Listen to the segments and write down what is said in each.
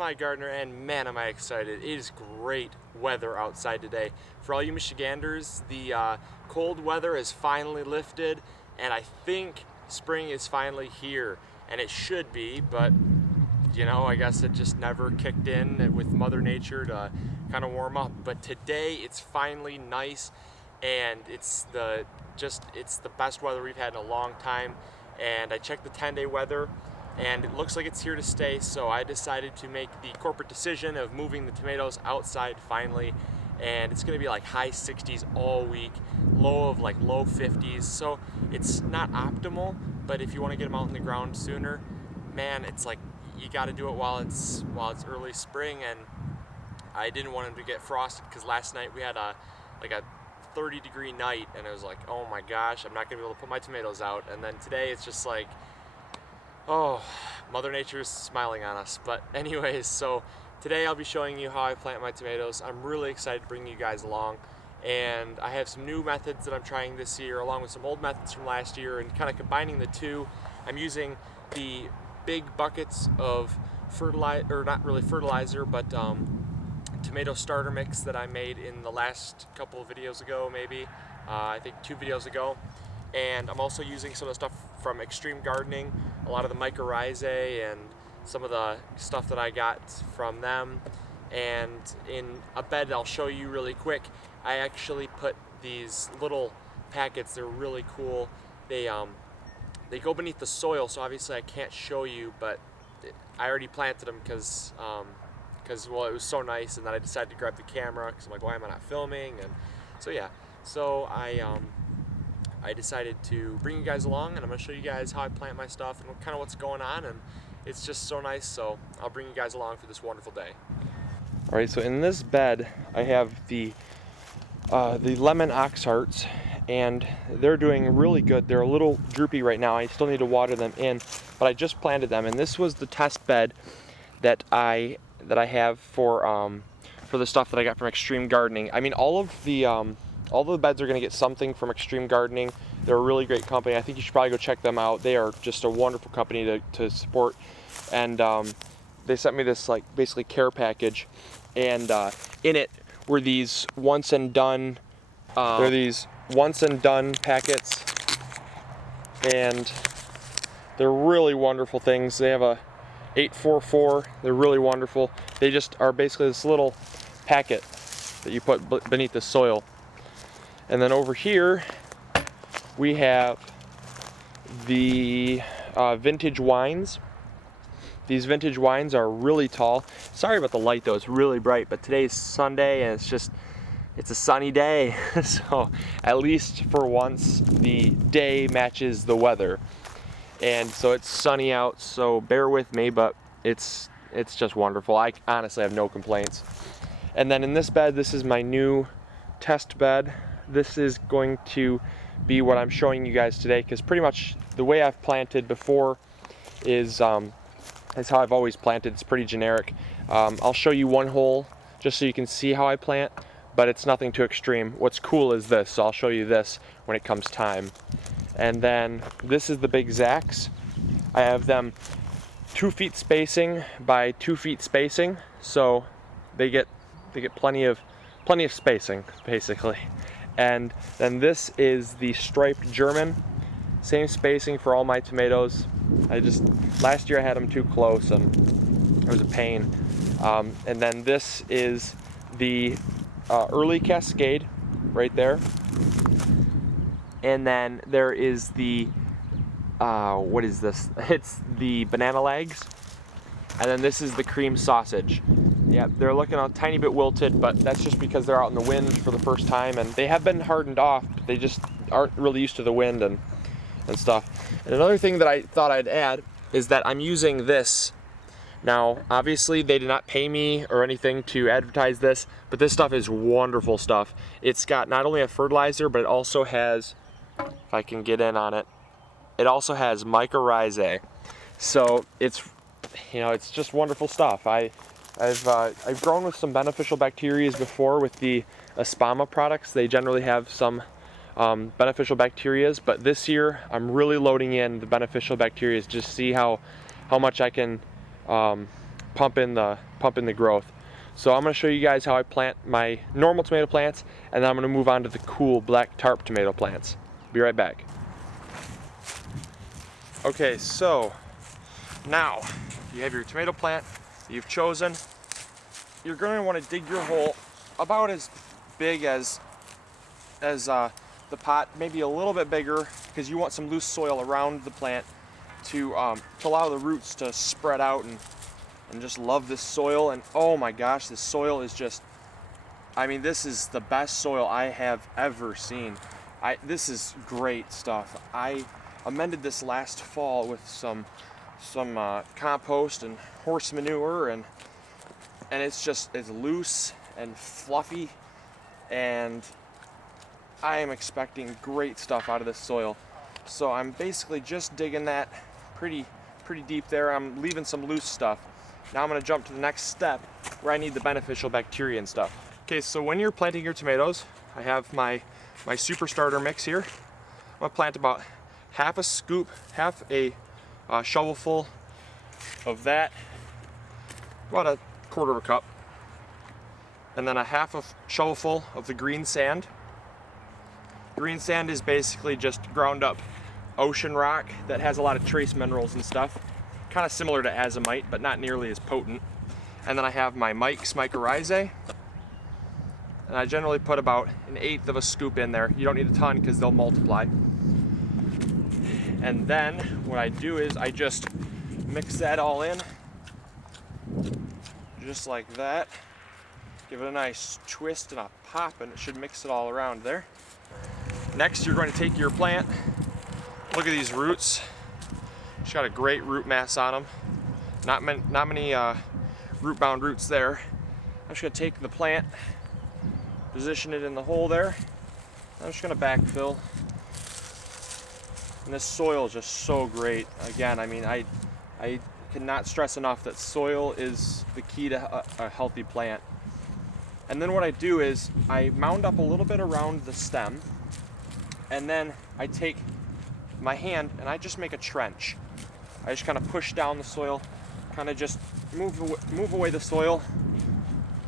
MIgardener, and man am I excited. It is great weather outside today. For all you Michiganders, the cold weather is finally lifted, and I think spring is finally here, and it should be, but you know, I guess it just never kicked in with Mother Nature to kind of warm up. But today it's finally nice, and it's the best weather we've had in a long time. And I checked the 10-day weather, and it looks like it's here to stay, so I decided to make the corporate decision of moving the tomatoes outside finally. And it's going to be like high 60s all week, low of like low 50s, so it's not optimal, but if you want to get them out in the ground sooner, man, it's like you got to do it while it's early spring. And I didn't want them to get frosted because last night we had a 30-degree night, and it was like, oh my gosh, I'm not gonna be able to put my tomatoes out. And then today it's just like, oh, Mother Nature's smiling on us. But anyways, so today I'll be showing you how I plant my tomatoes. I'm really excited to bring you guys along, and I have some new methods that I'm trying this year along with some old methods from last year, and kind of combining the two. I'm using the big buckets of fertilizer, or not really fertilizer, but tomato starter mix that I made in the last couple of videos ago, maybe I think 2 videos ago. And I'm also using some of the stuff from Extreme Gardening, a lot of the mycorrhizae and some of the stuff that I got from them. And in a bed I'll show you really quick, I actually put these little packets. They're really cool. They go beneath the soil, so obviously I can't show you, but I already planted them because well, it was so nice, and then I decided to grab the camera because I'm like, why am I not filming? And so yeah, so I decided to bring you guys along, and I'm going to show you guys how I plant my stuff and kind of what's going on, and it's just so nice, so I'll bring you guys along for this wonderful day. Alright, so in this bed I have the lemon ox hearts, and they're doing really good. They're a little droopy right now. I still need to water them in, but I just planted them, and this was the test bed that I have for the stuff that I got from Extreme Gardening. I mean, all of the beds are going to get something from Extreme Gardening. They're a really great company. I think you should probably go check them out. They are just a wonderful company to support. And they sent me this like basically care package, and in it were these once and done. They're these once and done packets, and they're really wonderful things. They have a 844. They're really wonderful. They just are basically this little packet that you put beneath the soil. And then over here we have the vintage wines. These vintage wines are really tall. Sorry about the light though, it's really bright, but today's Sunday and it's a sunny day. So at least for once the day matches the weather. And so it's sunny out, so bear with me, but it's just wonderful. I honestly have no complaints. And then in this bed, this is my new test bed. This is going to be what I'm showing you guys today, because pretty much the way I've planted before is how I've always planted. It's pretty generic. I'll show you one hole just so you can see how I plant, but it's nothing too extreme. What's cool is this, so I'll show you this when it comes time. And then this is the big Zacks. I have them 2 feet spacing by 2 feet spacing, so they get plenty of spacing basically. And then this is the striped German, same spacing for all my tomatoes. Last year I had them too close and it was a pain. And then this is the early Cascade right there. And then there is the, what is this? It's the banana legs. And then this is the cream sausage. Yeah, they're looking a tiny bit wilted, but that's just because they're out in the wind for the first time, and they have been hardened off, but they just aren't really used to the wind and stuff. And another thing that I thought I'd add is that I'm using this. Now, obviously they did not pay me or anything to advertise this, but this stuff is wonderful stuff. It's got not only a fertilizer, but it also has, if I can get in on it, it also has mycorrhizae. So it's just wonderful stuff. I've grown with some beneficial bacteria before with the Espama products. They generally have some beneficial bacteria, but this year I'm really loading in the beneficial bacteria just to see how much I can pump in the growth. So I'm going to show you guys how I plant my normal tomato plants, and then I'm going to move on to the cool black tarp tomato plants. Be right back. Okay, so now you have your tomato plant that you've chosen. You're going to want to dig your hole about as big as the pot, maybe a little bit bigger, because you want some loose soil around the plant to allow the roots to spread out and just love this soil. And oh my gosh, this soil is just, I mean, this is the best soil I have ever seen. This is great stuff. I amended this last fall with some compost and horse manure, and it's loose and fluffy, and I am expecting great stuff out of this soil. So I'm basically just digging that pretty deep there. I'm leaving some loose stuff. Now I'm going to jump to the next step where I need the beneficial bacteria and stuff. Okay, so when you're planting your tomatoes, I have my super starter mix here. I'm going to plant about half a shovelful of that, about a quarter of a cup, and then a half a shovelful of the green sand. Green sand is basically just ground up ocean rock that has a lot of trace minerals and stuff, kind of similar to azomite, but not nearly as potent. And then I have my mycorrhizae, and I generally put about 1/8 of a scoop in there. You don't need a ton because they'll multiply. And then what I do is I just mix that all in, just like that. Give it a nice twist and a pop, and it should mix it all around there. Next, you're going to take your plant. Look at these roots. It's got a great root mass on them. Not many root-bound roots there. I'm just going to take the plant, position it in the hole there. I'm just going to backfill. And this soil is just so great. Again, I mean, I cannot stress enough that soil is the key to a healthy plant. And then what I do is I mound up a little bit around the stem, and then I take my hand and I just make a trench. I just kind of push down the soil, kind of just move away the soil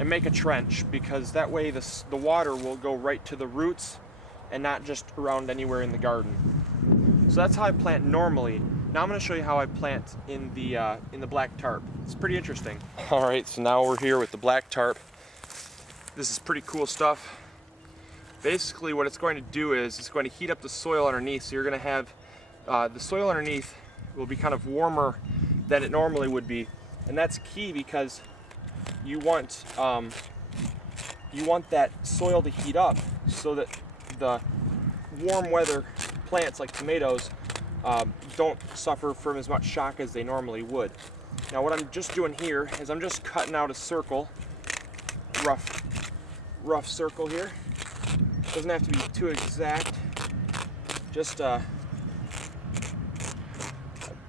and make a trench, because that way the water will go right to the roots and not just around anywhere in the garden. So that's how I plant normally. Now I'm going to show you how I plant in the black tarp. It's pretty interesting. All right, so now we're here with the black tarp. This is pretty cool stuff. Basically what it's going to do is it's going to heat up the soil underneath. So you're going to have the soil underneath will be kind of warmer than it normally would be, and that's key because you want that soil to heat up so that the warm weather plants like tomatoes don't suffer from as much shock as they normally would. Now what I'm just doing here is I'm just cutting out a circle, rough circle here. Doesn't have to be too exact, just a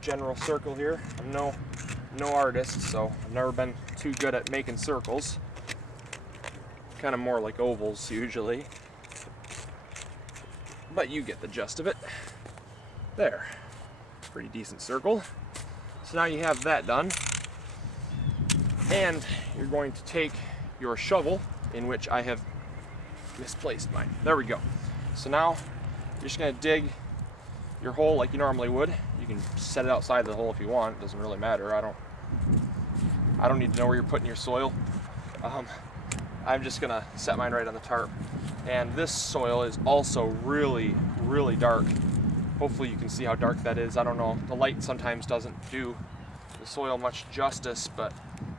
general circle here. I'm no artist, so I've never been too good at making circles. Kind of more like ovals usually, but you get the gist of it. There, pretty decent circle. So now you have that done, and you're going to take your shovel, in which I have misplaced mine. There we go. So now you're just going to dig your hole like you normally would. You can set it outside the hole if you want. It doesn't really matter. I don't need to know where you're putting your soil. I'm just going to set mine right on the tarp. And this soil is also really, really dark. Hopefully you can see how dark that is. I don't know. The light sometimes doesn't do the soil much justice, but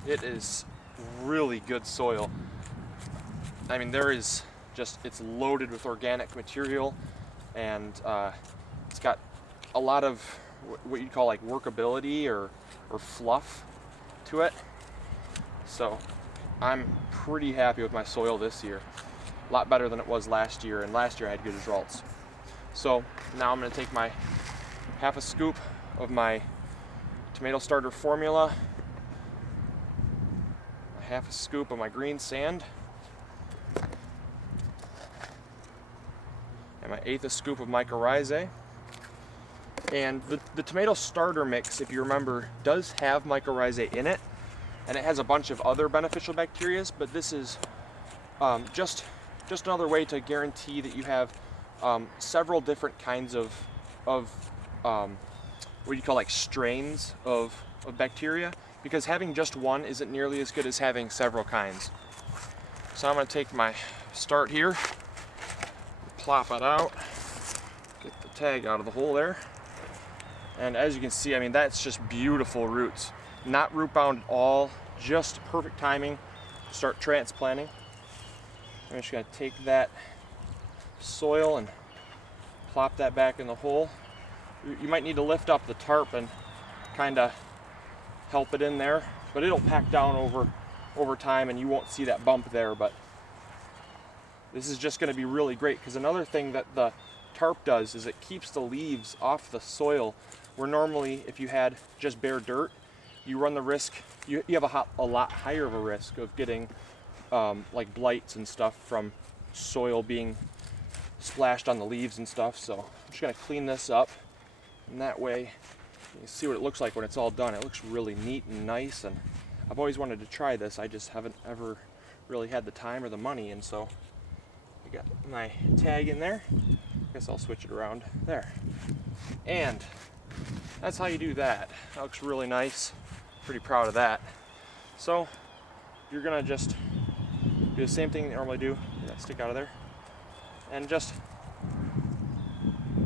it is really good soil. I mean, it's loaded with organic material, and it's got a lot of what you'd call like workability or fluff to it. So I'm pretty happy with my soil this year. A lot better than it was last year, and last year I had good results. So now I'm going to take my half a scoop of my tomato starter formula, half a scoop of my green sand, and my 1/8 scoop of mycorrhizae. And the tomato starter mix, if you remember, does have mycorrhizae in it, and it has a bunch of other beneficial bacteria, but this is just another way to guarantee that you have several different kinds of what do you call, like, strains of bacteria, because having just one isn't nearly as good as having several kinds. So I'm going to take my start here, plop it out, get the tag out of the hole there, and as you can see, I mean, that's just beautiful roots. Not root bound at all, just perfect timing to start transplanting. I'm just going to take that soil and plop that back in the hole. You might need to lift up the tarp and kind of help it in there, but it'll pack down over time and you won't see that bump there. But this is just going to be really great, because another thing that the tarp does is it keeps the leaves off the soil, where normally if you had just bare dirt, you run the risk, you have a lot higher of a risk of getting like blights and stuff from soil being splashed on the leaves and stuff. So I'm just going to clean this up, and that way you can see what it looks like when it's all done. It looks really neat and nice, and I've always wanted to try this. I just haven't ever really had the time or the money, and so I got my tag in there. I guess I'll switch it around there. And that's how you do that. That looks really nice. Pretty proud of that. So you're gonna just do the same thing you normally do. Get that stick out of there, and just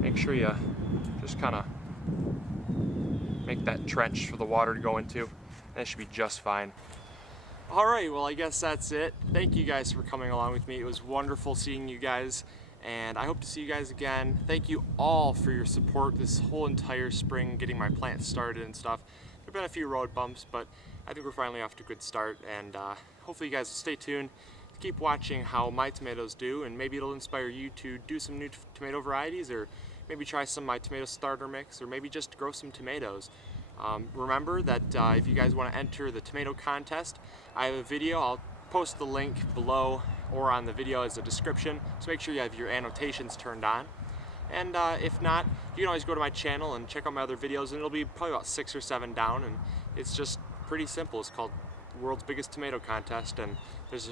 make sure you just kind of make that trench for the water to go into, and it should be just fine. All right, well, I guess that's it. Thank you guys for coming along with me. It was wonderful seeing you guys, and I hope to see you guys again. Thank you all for your support this whole entire spring, getting my plants started and stuff. There have been a few road bumps, but I think we're finally off to a good start, and hopefully you guys will stay tuned. Keep watching how my tomatoes do, and maybe it'll inspire you to do some new tomato varieties, or maybe try some of my tomato starter mix, or maybe just grow some tomatoes. Remember that if you guys want to enter the tomato contest, I have a video. I'll post the link below or on the video as a description, so make sure you have your annotations turned on. And if not, you can always go to my channel and check out my other videos, and it'll be probably about 6 or 7 down, and it's just pretty simple. It's called World's Biggest Tomato Contest, and there's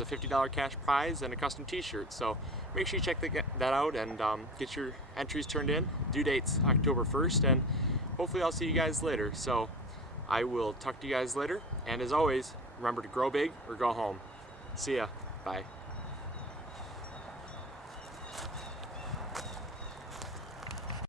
a $50 cash prize and a custom t-shirt. So make sure you check that out and get your entries turned in. Due date's October 1st, and hopefully I'll see you guys later. So I will talk to you guys later, and as always, remember to grow big or go home. See ya. Bye.